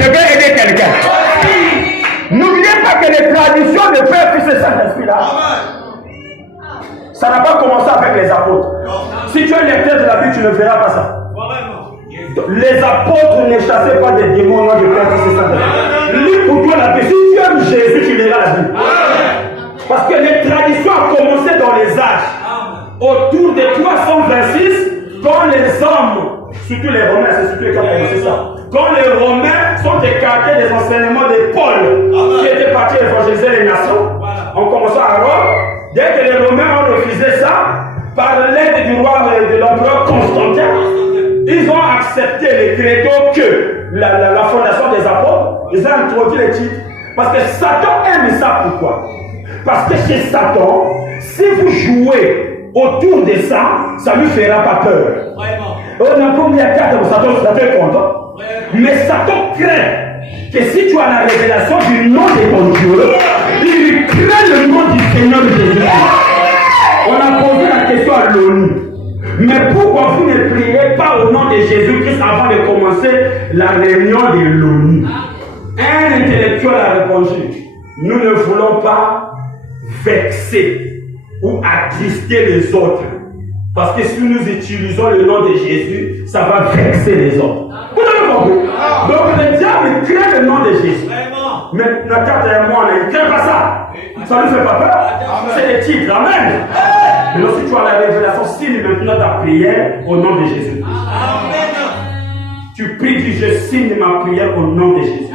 Je vais aider quelqu'un. N'oubliez pas que les traditions de Père, Fils et Saint-Esprit là, ça n'a pas commencé avec les apôtres. Si tu es lecteur de la Bible, tu ne verras pas ça. Les apôtres ne chassaient pas des démons au nom de Père, Fils et Saint-Esprit. Lis pour toi la Bible. Si tu aimes Jésus, tu liras la Bible. Parce que les traditions ont commencé dans les âges. Autour de 326, quand les hommes, surtout les Romains, c'est surtout eux qui ont commencé ça. Quand les Romains sont écartés des enseignements de Paul, qui était parti évangéliser les nations, en commençant à Rome, dès que les Romains ont refusé ça, par l'aide du roi de l'empereur Constantin, ils ont accepté les credo que la fondation des apôtres, ils ont introduit les titres. Parce que Satan aime ça, pourquoi? Parce que chez Satan, si vous jouez autour de ça, ça ne lui fera pas peur. On a combien de cartes pour Satan est content. Mais Satan craint que si tu as la révélation du nom de ton Dieu, il craint le nom du Seigneur Jésus. On a posé la question à l'ONU. Mais pourquoi vous ne priez pas au nom de Jésus-Christ avant de commencer la réunion de l'ONU? Un intellectuel a répondu, nous ne voulons pas vexer ou attrister les autres. Parce que si nous utilisons le nom de Jésus, ça va vexer les autres. Vous avez compris? Donc le diable craint le nom de Jésus. Mais Nathan et moi, on ne craint pas ça. Ça ne fait pas peur. C'est le titre. Amen. Mais si tu as la révélation, signe maintenant ta prière au nom de Jésus. Amen. Tu pries, dis je signe ma prière au nom de Jésus.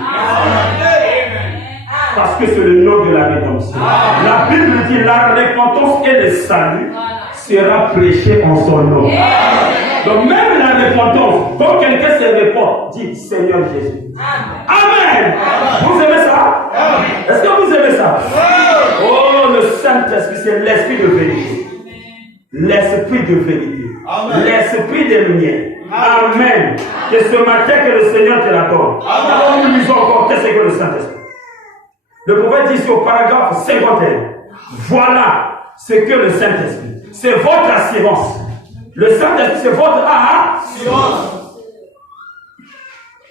Parce que c'est le nom de la rédemption. La Bible dit la repentance et le salut sera prêché en son nom. Donc même la repentance, quand quelqu'un se répand, dit Seigneur Jésus. Amen. Vous aimez ça? Est-ce que vous aimez ça? Oh, le Saint-Esprit, c'est l'esprit de vérité. L'esprit de vérité. L'esprit de lumière. Amen. Que ce matin que le Seigneur te l'accorde. Alors nous lisons encore qu'est-ce que le Saint-Esprit. Le prophète dit ici au paragraphe 51. Voilà ce que le Saint-Esprit. C'est votre assurance. Le Saint-Esprit, c'est votre assurance.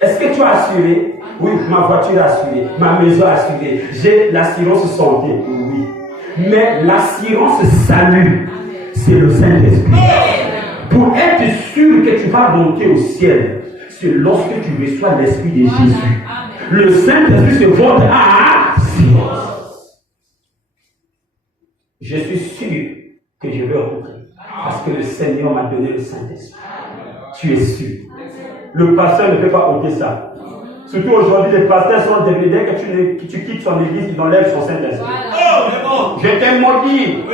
Est-ce que tu as assuré? Oui, ma voiture est assurée. Ma maison est assurée. J'ai l'assurance santé. Oui. Mais l'assurance salut, c'est le Saint-Esprit. Pour être sûr que tu vas monter au ciel, c'est lorsque tu reçois l'Esprit de Jésus. Le Saint-Esprit, c'est votre assurance. Je suis sûr que je vais rentrer. Parce que le Seigneur m'a donné le Saint-Esprit. Tu es sûr. Le pasteur ne peut pas ôter ça. Surtout aujourd'hui, les pasteurs sont devenus, dès que tu quittes son église, ils enlèvent son Saint-Esprit. Je t'ai maudit.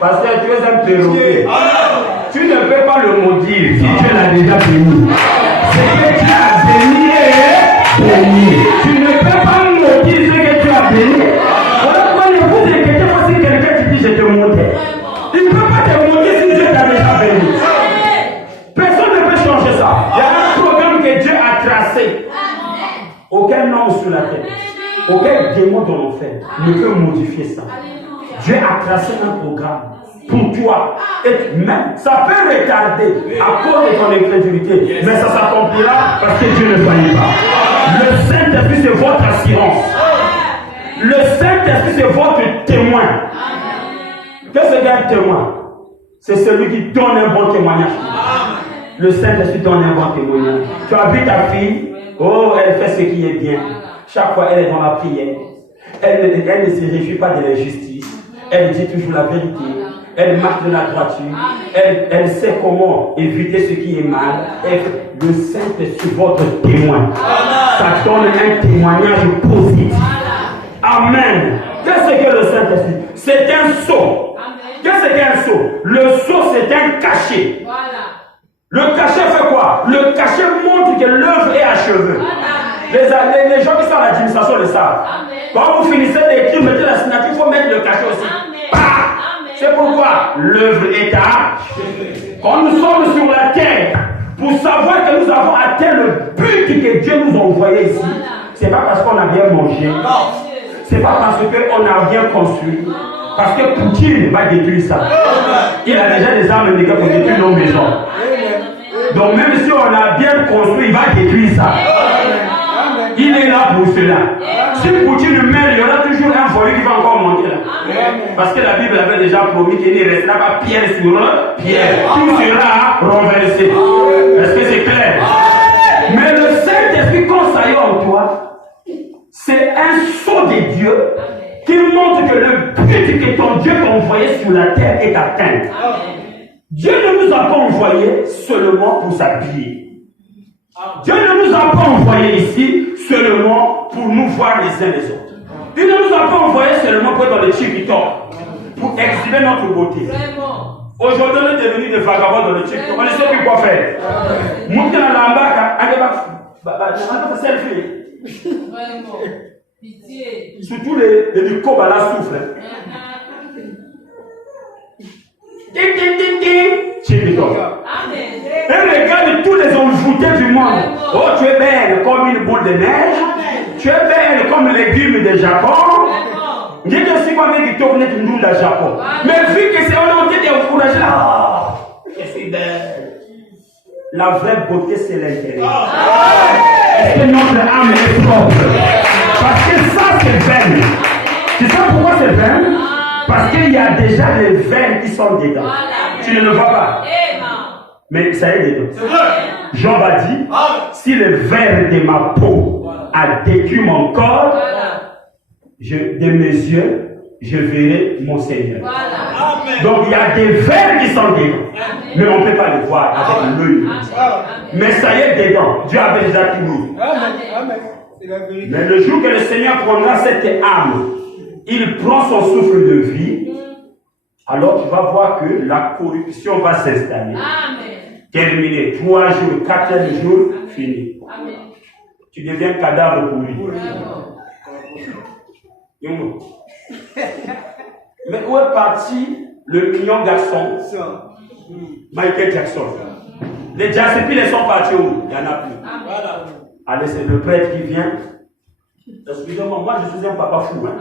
Pasteur, tu es un perroquet. Tu ne peux pas le maudire si tu l'as déjà béni. C'est que tu as béni et béni. Tu ne peux pas maudire ce que tu as béni. Pourquoi ne vous inquiétez pas si quelqu'un te dit je te maudis? Il ne peut pas te maudire si Dieu t'a déjà béni. Personne ne peut changer ça. Il y a un programme que Dieu a tracé. Aucun homme sur la terre, aucun démon dans l'enfer ne peut modifier ça. Dieu a tracé un programme pour toi. Et même, ça peut retarder à cause de ton incrédulité, mais ça s'accomplira parce que Dieu ne faillit pas. Le Saint-Esprit, c'est votre assurance. Le Saint-Esprit, c'est votre témoin. Qu'est-ce qu'un témoin? C'est celui qui donne un bon témoignage. Le Saint-Esprit donne un bon témoignage. Tu as vu ta fille? Oh, elle fait ce qui est bien. Chaque fois, elle est dans la prière. Elle ne se réfugie pas de l'injustice. Elle dit toujours la vérité. Elle marche de la droiture. Elle sait comment éviter ce qui est mal. Et le Saint-Esprit, votre témoin. Ça donne un témoignage positif. Amen. Qu'est-ce que le Saint-Esprit? C'est un sceau. Qu'est-ce qu'un sceau? Le sceau, c'est un cachet. Le cachet fait quoi? Le cachet montre que l'œuvre est achevée. Les gens qui sont à l'administration le savent. Quand vous finissez d'écrire, mettez la signature, il faut mettre le cachet aussi. C'est pourquoi l'œuvre est achevée. Quand nous sommes sur la terre, pour savoir que nous avons atteint le but que Dieu nous a envoyé ici, c'est pas parce qu'on a bien mangé. C'est pas parce qu'on a bien construit. Parce que Poutine va détruire ça. Il a déjà des armes négatives pour détruire nos maisons. Donc même si on a bien construit, il va détruire ça. pour cela. Si Poutine meurt, il y aura toujours un voyou qui va encore monter là. Parce que la Bible avait déjà promis qu'il ne restera pas pierre sur pierre. Tout sera renversé. Est-ce que c'est clair? Mais le Saint-Esprit, quand ça y est en toi, c'est un sceau de Dieu qui montre que le but que ton Dieu t'a envoyé sur la terre est atteint. Dieu ne nous a pas envoyé seulement pour s'habiller. Dieu ne nous a pas envoyé ici seulement pour nous voir les uns les autres. Il ne nous a pas envoyé seulement pour être dans les TikTok, pour exhiber notre beauté. Aujourd'hui, on est devenu des vagabonds dans le TikTok. On ne sait plus quoi faire. Monter dans la baraque, on va selfie. Surtout les cobas là souffrent. Ding, ding, ding, ding. TikTok. Et regarde tous les envoûtés du monde. Oh, tu es belle comme une boule de neige. Tu es belle comme les légumes de Japon. Je te suis pas avec qui tourne tout le Japon. Mais vu que c'est on est encouragé là. Je suis belle. La vraie beauté, c'est l'intérieur. Est-ce que notre âme est propre? Parce que ça, c'est vain. Tu sais pourquoi c'est vain? Parce qu'il y a déjà les veines qui sont dedans. Tu ne le vois pas. Mais ça y est dedans. Jean va dire, si le verre de ma peau a détruit mon corps, de mes yeux, je verrai mon Seigneur. Donc il y a des vers qui sont dedans. Mais on ne peut pas les voir avec l'œil. Mais ça y est dedans. Dieu avait déjà tout mis. Mais le jour que le Seigneur prendra cette âme, il prend son souffle de vie, alors tu vas voir que la corruption va s'installer. Terminé. 3 jours, 4e jour, fini. Tu deviens cadavre pour lui. Mais où est parti le mignon garçon? Michael Jackson. Les Jazzipilles sont partis où? Il n'y en a plus. Allez, c'est le prêtre qui vient. Excusez-moi, moi je suis un papa fou. Moi,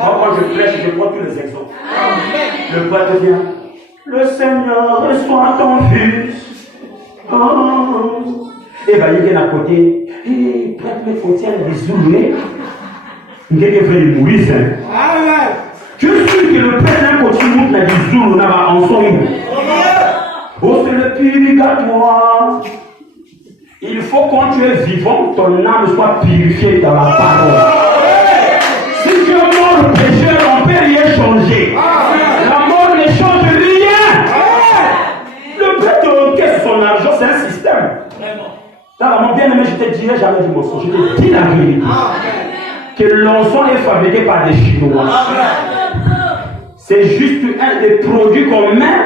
quand je prêche, je prends tous les exemples. Le prêtre vient. Le Seigneur reçoit ton fils. Oh. Et bien, il vient à côté. Et prêtre, il faut tirer les zoulés. Il est venu mourir. Je suis que le prêtre continue à dire zoulou en son nom. Oh, c'est le purgatoire. Il faut quand tu es vivant, ton âme soit purifiée dans la parole. Si tu es mort pécheur, on ne peut rien changer. La mort ne change rien. Le prêtre encaisse son argent, c'est un système. Dans la mon bien-aimé, je ne te dirai jamais du mensonge. Je te dis la vérité. Que l'encens est fabriqué par des Chinois. C'est juste un des produits qu'on met.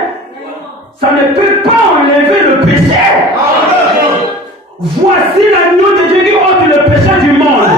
Ça ne peut pas enlever le péché. Voici l'agneau de Dieu qui ôte le péché du monde.